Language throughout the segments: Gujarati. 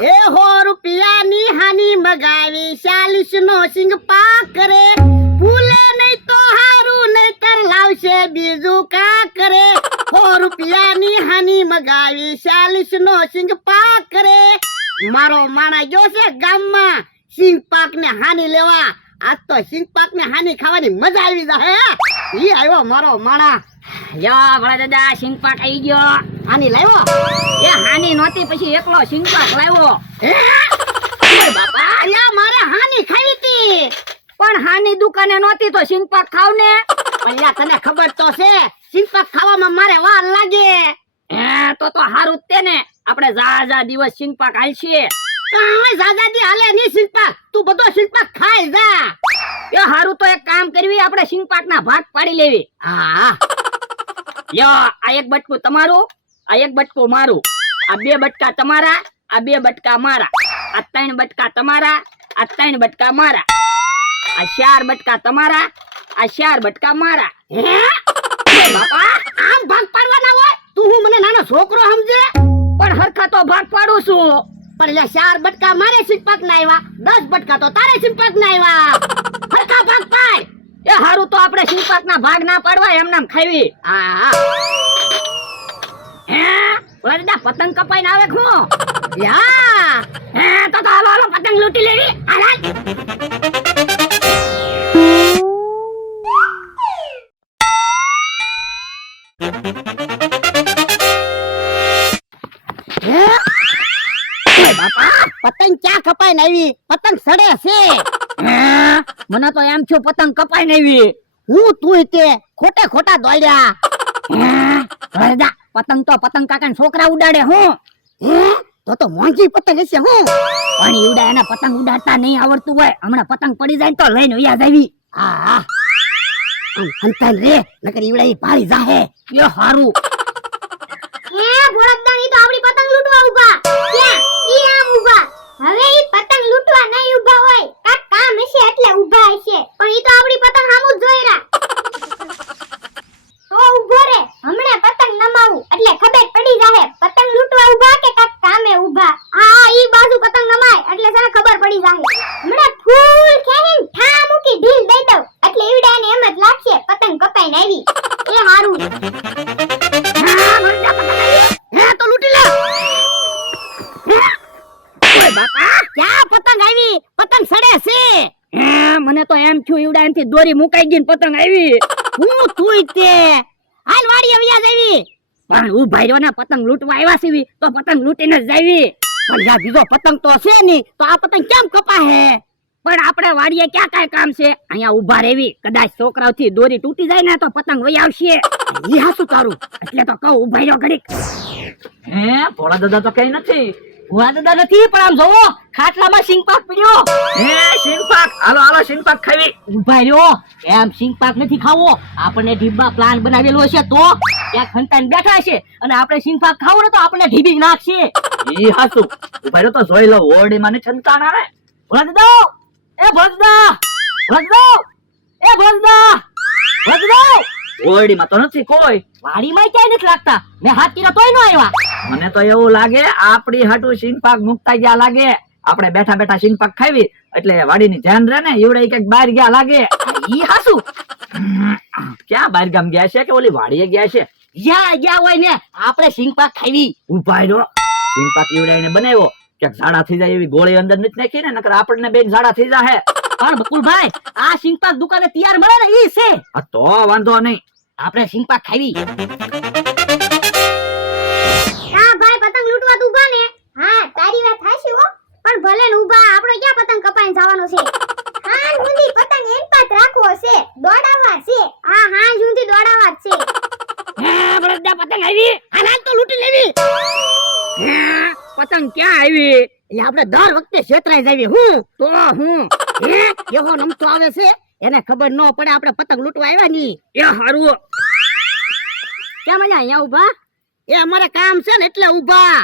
એ 100 રૂપિયાની હાની મગાવી 40 નો સિંગ પાક કરે ભૂલે નહીં તો હારું નહીતર લાવશે બીજું કા કરે 100 રૂપિયાની હાની મગાવી 40 નો સિંગ પાક કરે મારો માણા ગયો છે ગામમાં સિંગ પાક ને હાની લેવા આજ તો સિંગ પાક ને હાની ખાવાની મજા આવી જાય ઈ આવ્યો મારો માણા યો ભલા દાદા સિંગ પાક આવી ગયો. હાની લાવ્યો એ હાની નહોતી પછી એકલો સિંગ પાક લાવ્યો. હે ઓય બાપા અલ્યા મારે હાની ખાવી હતી પણ હાની દુકાને નહોતી તો સિંગ પાક ખાવ ને. અલ્યા તને ખબર તો છે સિંગ પાક ખાવામાં મારે વાર લાગે હે તો હારું જ તે ને આપણે જા દિવસ સિંગ પાક હાલશે. કાંઈ જાજાદી હાલે ની સિંગ પાક તું બધો સિંગ પાક ખાઈ જા એ હારું તો એક કામ કરવી આપણે સિંગ પાક ના ભાગ પાડી લેવી. હા યો આ એક બટકું તમારું આ એક બટકું મારું આ 2 બટકા તમારા આ 2 બટકા મારા આ 3 બટકા તમારા આ 3 બટકા મારા આ 4 બટકા તમારા આ 4 બટકા મારા. હે ઓય બાપા આમ ભાગ પાડવાના હોય તું હું મને નાનો છોકરો સમજે પણ હરખા તો ભાગ પાડું છું. પણ લે 4 બટકા મારે સિંગ પાક ના આવ્યા 10 બટકા તો તારે સિંગ પાક ના આવ્યા હરખા ભાગ પાડ એ હારું તો આપણે સિંગ પાક ના ભાગ ના પાડવા એમ નામ ખાવી. હા હે ઓલા દાદા પતંગ કપાઈને આવે હું યા હે તો હાલો પતંગ લૂંટી લેવી. હાલ હે ઓય બાપા પતંગ ક્યાં કપાઈ ને આવી પતંગ સડે છે મને તો એમ થયું પતંગ કપાઈ ને આવી. હું તું તે ખોટે ખોટા દોડ્યા દાદા પતંગ તો પતંગ કાકા છોકરા ઉડાડે હું હે તો મોંઘી પતંગ હશે હું પણ ઈવડા એના પતંગ ઉડાડતા નહીં આવડતું હોય હમણાં પતંગ પડી જાય તો લઈને વયા જાવી. હા આમ હંતાન રે નકર ઈવડા ઈ પાડી જાહે એ હારું હે ભોળકદાની તો આપણી પતંગ લૂંટવા ઊભા ક્યાં ઈ આમ ઊભા હવે ઈ પતંગ લૂંટવા નહીં ઊભા હોય કાક કામ હશે એટલે ઊભા હશે પણ ઈ તો આપણી પતંગ સામું જ જોઈ રહ્યા તો ઊભો રે હમણે પતંગ નમાવું એટલે ખબર પડી જાહે પતંગ લૂંટવા ઊભા કે કાક કામે ઊભા હા ઈ બાજુ પતંગ નમાય એટલે સને ખબર પડી જાહે હમણે ફૂલ ખેહીન ઠા મૂકી ઢીલ દઈ દઉં એટલે ઈવડાને એમ જ લાગશે પતંગ કપાઈને આવી એ હારું હે તો લૂટી લે ઓય બાપા ક્યાં પતંગ આવી પતંગ સડે છે હે મને તો એમ થયું ઈવડા એમથી દોરી મુકાઈ ગઈ ને પતંગ આવી. હું તું તે હાલ વાડી આવ્યા જાવી પણ ઉભા રહ્યો ને પતંગ લૂંટવા આવ્યા સીવી તો પતંગ લૂંટીને જ જાવી. પણ યા બીજો પતંગ તો છે ની તો આ પતંગ કેમ કપા હે પણ આપણે વાડીએ ક્યાં કાંઈ કામ છે અહીંયા ઉભા રહેવી કદાચ છોકરાઓથી દોરી તૂટી જાય ને તો પતંગ વહી આવશે ઈ હાસુ તારું એટલે તો કહું ઉભા રહ્યો ઘડીક. હે ભોળા દાદા તો કઈ નથી. ભોળા દાદા નથી પણ આમ જોવો ખાટલામાં સિંગ પાક પડ્યો. હે સિંગ પાક હાલો સિંગ પાક ખાવી. ઉભા રહ્યો એમ સિંગ પાક નથી ખાવો આપણને ઢીબા પ્લાન બનાવેલો હશે તો ત્યાં ખંતાઈને બેઠા છે અને આપણે સિંગ પાક ખાવું ને તો આપણને ઢીબી નાખશે. ઈ હાસુ ઉભા રહ્યો તો જોઈ લો ઓરડી માં છંતા ના આવે. ભોળા દાદા એ ભોળા દાદા એ ભોળા દાદા ઓરડી માં તો નથી કોઈ. વાડીમાં ક્યાંય નથી લાગતા મેં હાથ કર્યા તોય ન આવ્યા. મને તો એવું લાગે આપડી હાટુ સિંગ પાક મુકતા ગયા લાગે. આપણે બેઠા બેઠા સિંગ પાક ખાવી એટલે વાડીની ધ્યાન રહે ને એવડે કઈક બહાર ગયા લાગે. ઈ હાસુ ક્યાં બહાર ગામ ગયા છે કે ઓલી વાડીએ ગયા છે. ગયા હોય ને આપણે સિંગ પાક ખાવી. ઉભા રહ્યો સિંગ પાક એવડાઈને બનાવ્યો કે ઝાડા થઈ જાય એવી ગોળી અંદર નથી નાખી ને નકર આપણને બેન ઝાડા થઈ જાહે. પણ બકુલભાઈ આ સિંગ પાક દુકાને તૈયાર મળે ને ઈ છે આ તો વાંધો નહીં. આપણે સિંગ પાક ખાવી. હા ભાઈ પતંગ લૂંટવા તું ઊભા ને હા તારી વાત હાચી હો પણ ભલે ને ઊભા આપણો ક્યાં પતંગ કપાઈને જવાનો છે હા સુધી પતંગ એન પાત રાખવો છે દોડાવવા છે હા સુધી દોડાવવા જ છે હે બળદા પતંગ આવી. હાલ તો લૂટી લેવી હે પતંગ ક્યાં આવી. એટલે આપણે દર વખતે છેતરાઈ જાવી હું તો હું હે એવો નમતો આવે છે એને ખબર ન પડે આપણે પતંગ લૂંટવા આવ્યા ની એ હારું કેમ અહીંયા ઊભા એ અમારે કામ છે ને એટલે ઊભા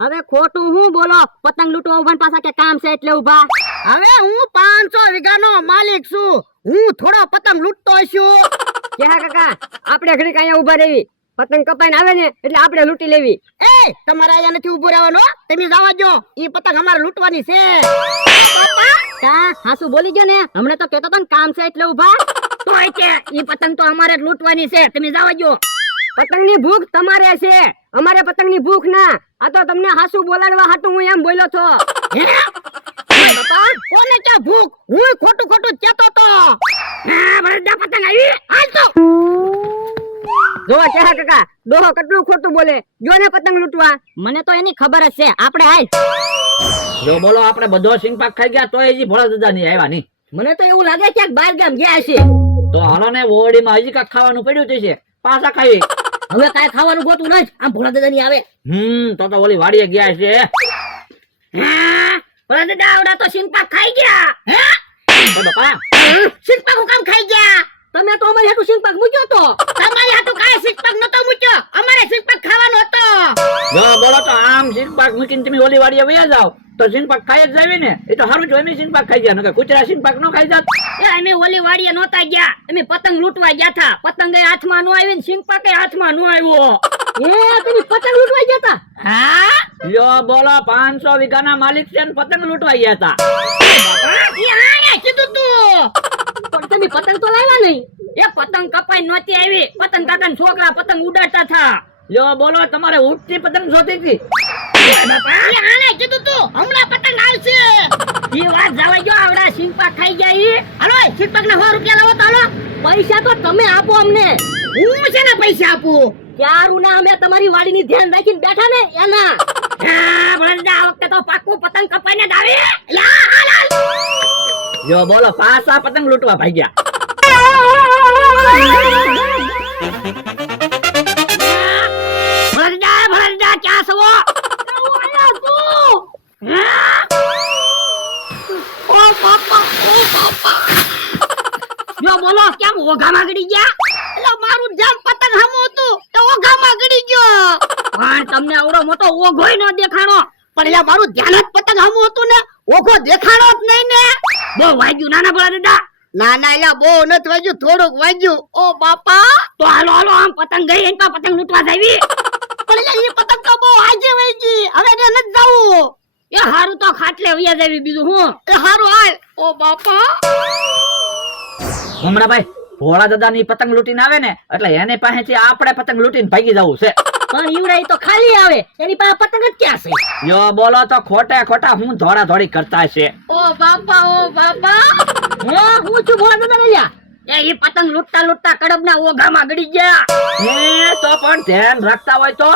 હવે ખોટું હું બોલો પતંગ લૂંટવા ઉભા પાછા કે કામ છે એટલે ઉભા. હવે હું 500 વીઘાનો માલિક છું હું થોડો પતંગ લૂંટતો છું કે કાકા આપણે ઘડીક અહીંયા ઉભા રહી પતંગ કપાઈને આવે ને એટલે આપણે લૂંટી લેવી. એ તમારે અહીંયા નથી ઉભો રહેવાનો હો. તમે જવા દો, ઈ પતંગ અમારે લૂંટવાની છે. કા હાસુ બોલી ગયો ને, હમણે તો કહેતો તો ને કામ છે એટલે ઊભા. તો કે ઈ પતંગ તો અમારે જ લૂંટવાની છે, તમે જવા દો. પતંગની ભૂખ તમારે છે, અમારે પતંગની ભૂખ ના. આ તો તમને હાસુ બોલાડવા હાટું હું એમ બોલ્યો છો. હે? ઓય બાપા, કોને ક્યાં ભૂખ? હું ખોટું ખોટું કહેતો તો. હા, બળદા પતંગ આવી. હાલ તો. જો કેહા કાકા, ડોહો કેટલું ખોટું બોલે. જો ને પતંગ લૂંટવા. મને તો એની ખબર જ છે, આપણે હાલ. જો બોલો આપણે બધો સિંગ પાક ખાઈ ગયા તોય હજી ભોળા દાદા ની આવ્યા નહીં. મને તો એવું લાગે ક્યાંક બહાર ગામ ગયા છે. તો હાલો ને ઓરડીમાં હજી કાંઈક ખાવાનું પડ્યું છે, પાછા ખાવી. હવે કાંઈ ખાવાનું ગોતું નહીં, આમ ભોળા દાદા ની આવે. તો ઓલી વાડીએ ગયા છે. હા, ભોળા દાદા આવડા તો સિંગ પાક ખાઈ ગયા. હે? તો બાપા સિંગપાક હું કામ ખાઈ ગયા? તમે તો અમારી હાટું સિંગ પાક મૂક્યો તો. તમારી હાટું કાંઈ સિંગપાક નતો મૂક્યો, અમારે સિંગપાક ખાવાનો હતો. જો બોલો તો આમ સિંગ પાક મૂકીને તમે ઓલી વાડીએ વયા જાવ તો સિંગ પાક ખાઈ જ જાવી ને. એ તો સારું જો એમ સિંગ પાક ખાઈ ગયા, નકર કૂતરા સિંગ પાક નો ખાઈ જાત. એ અમે ઓલી વાડીએ નહોતા ગયા, અમે પતંગ લૂંટવા ગયા હતા. પતંગ હાથમાં નો આવી ને સિંગ પાકે હાથમાં નો આવ્યો. એ તમે પતંગ લૂંટવા ગયા હતા? હા? જો બોલો 500 વીઘાના માલિક છે ને પતંગ લૂંટવા ગયા હતા. ઈ આને કીધું તું. પણ તમે પતંગ તો લાવ્યા નહીં. એ પતંગ કપાઈ નહોતી આવી, પતંગ કાકાના છોકરા પતંગ ઉડાડતા હતા. જો બોલો તમારે ઉડતી પતંગ જોતી હતી. ઈ આને કીધું તું, હમણાં પતંગ આવશે. એ વાત જવા જો, આવડા સિંગ પાક ખાઈ ગયા ઈ. હાલો, સિંગપાક ના 100 રૂપિયા લાવો તો હાલો. પૈસા તો તમે આપો અમને. હું છે ને પૈસા આપું. ત્યારું ના અમે તમારી વાડીની ધ્યાન રાખીને બેઠા ને એના. હા, ભણદા આ વખતે તો પાક્કું પતંગ કપાઈને જ આવે. લા, હાલ, હાલ. જો બોલો પાછા પતંગ લૂંટવા ભાગ્યા. ભરડા ક્યાં છો? ઓ બાપા, ઓ બાપા. જો બોલો કેમ ઓઘામાં ગડી ગયા? એટલે મારું ધ્યાન પતંગ સામું હતું તો ઓઘામાં ગળી ગયો. પણ તમને આવડો મોટો ઓઘોય ન દેખાણો. પણ એટલે મારું ધ્યાન જ પતંગ સામું હતું ને, ઓઘો દેખાણો જ નહીં ને. બહુ વાગ્યું નાના ભલા દાદા. ના ના, એટલે બહુ નથી વાગ્યું, થોડુંક વાગ્યું. ઓ બાપા. તો હાલો હાલો આમ પતંગ ગઈ એની પાસે પતંગ લૂંટવા જાવી. પણ એટલે એ પતંગ તો બહુ આજે વાગી, હવે એને નથી જવું. એ હારું તો ખાટલે વયા જાવી, બીજું હું. એ હારું હાલ. ઓ બાપા. હમણાં ભાઈ ભોળા દાદા ની પતંગ લૂંટીને આવે ને એટલે એની પાસેથી આપણે પતંગ લૂંટીને ભાગી જવું છે. પણ ઈવડાઈ તો ખાલી આવે, એની પાસે પતંગ જ ક્યાં છે? જો બોલો તો ખોટે ખોટા હું ધોળા ધોળી કરતા છે. ઓ બાપા, ઓ બાપા. હે હું છું ભોળા દાદા લ્યા. એ ઈ પતંગ લૂંટતા લૂંટતા કડબના ઓઘામાં ગડી ગયા. હે તો પણ ધ્યાન રાખતા હોય તો.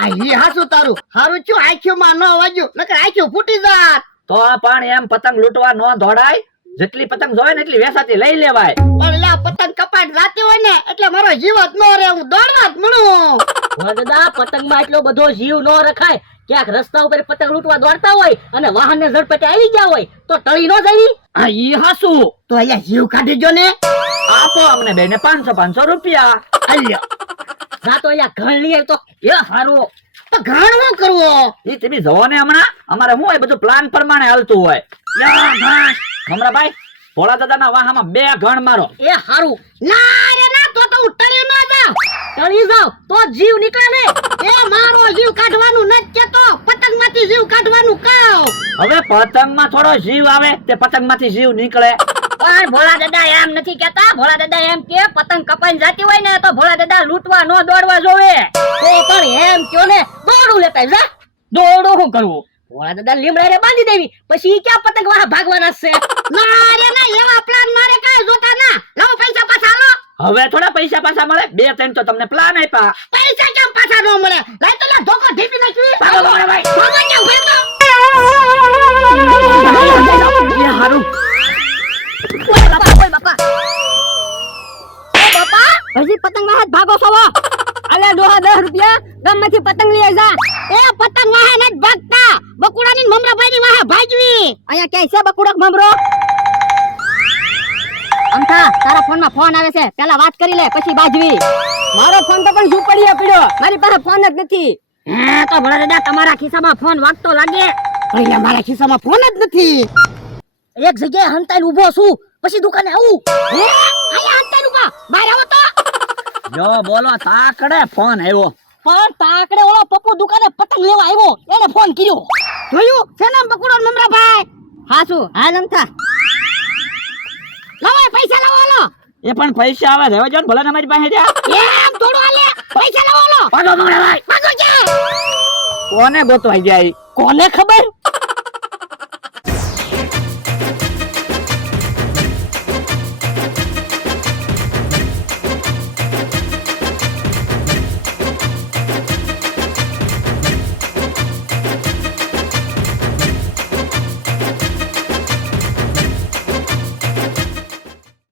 આ ઈ હાસુ તારું. હારું છું આંખીઓમાં ન વાગ્યું, નકર આંખીઓ ફૂટી જાત. તો પણ એમ પતંગ લૂંટવા ન દોડાય. જેટલી પતંગ જોવે ને એટલી વેસાતી લઈ લેવાય. પણ લા પતંગ કપાટ જાતી હોય ને એટલે મારો જીવ જ ન રહે, હું દોડવા જ મળું. ભોળા દાદા પતંગમાં એટલો બધો જીવ ન રખાય. ક્યાંક રસ્તા ઉપર પતંગ લૂંટવા દોડતા હોય અને વાહનને ઝડપેટે આવી ગયા હોય તો ટળી ન જાય. આ ઈ હાસુ. તો અહીંયા જીવ કાઢી જો ને. આપો અમને બેને 500 રૂપિયા. અલ્યો. ના તો અહીંયા ઘણ લઈ તો એ હારું. તો ઘણ શું કરવો? ઈ તમે જોવો ને હમણાં અમારે શું હોય બધું પ્લાન પ્રમાણે હાલતું હોય. હમણાં ભાઈ ભોળા દાદાના વાહામાં 2 ઘણ મારો. એ હારું. ના રે ના, તો હું ટળી ન જાઉં. ટળી જાવ તો જીવ નીકળે ને. એ મારો જીવ કાઢવાનું નથી કેતો, પતંગમાંથી જીવ કાઢવાનું કહો. હવે પતંગમાં થોડો જીવ આવે તે પતંગમાંથી જીવ નીકળે. પણ ભોળા દાદા એમ નથી કેતા. ભોળા દાદા એમ કે પતંગ કપાઈને જાતી હોય ને તો ભોળા દાદા લૂંટવા ન દોડવા જોવે. તો પણ એમ કયો ને દોડું લેતા જા. દોડું શું કરવું? ભોળા દાદા લીમડા રે બાંધી દેવી, પછી ઈ ક્યાં પતંગ વાહ ભાગવાના છે? ના રે ના, એવા પ્લાન મારે કાંઈ જોતા ના. લાવો પૈસા પાછા લો. હવે થોડા પૈસા પાછા મળે, 2-3 તો તમને પ્લાન આપ્યા. પૈસા કેમ પાછા ન મળે? લાય તો લા ધોકો ઢીપી નાખવી. ભાગો મારા ભાઈ. ધોકો કેમ ફેરવો? એ હારું. ઓય બાપા, ઓય બાપા. ઓ બાપા, હજી પતંગ વાહ ભાગો છો? અલે ડોહા 10 રૂપિયા ગામમાંથી પતંગ લઈ જા. એ પતંગ વાહે નથી ભાગતા, બકુડાની મમરાભાઈની વાહે ભાગવી. અહીંયા ક્યાંય છે બકુડક મમરો? અમથા તારા ફોનમાં ફોન આવે છે, પેલા વાત કરી લે પછી બાજવી. મારો ફોન તો પણ ઝૂંપડીએ પડ્યો, મારી પાસે ફોન જ નથી. હે તો ભોળા દાદા તમારા ખિસ્સામાં ફોન વાગતો લાગે. એટલે મારા ખિસ્સામાં ફોન જ નથી. એક જગ્યાએ હંતાઈને ઊભો છું, પછી દુકાને આવું. હે આયા અંતર ઉભા, બહાર આવો તો. જો બોલો તાકડે ફોન આવ્યો. પણ તાકડે ઓલો પપ્પુ દુકાને પતંગ લેવા આવ્યો એને ફોન કર્યો. જોયું છે ને બકુડો મમરાભાઈ? હાસુ હાલ અમથા લાવો એ પૈસા લાવો ઓલો. એ પણ પૈસા આવે રહેવા જો ને ભલે ને અમારી પાસે રહ્યા. એમ થોડું હાલે પૈસા લાવો ઓલો. ભાગો મંગળાભાઈ. ભાગો ક્યાં? કોને ગોતવાઈ જાય? કોને ખબર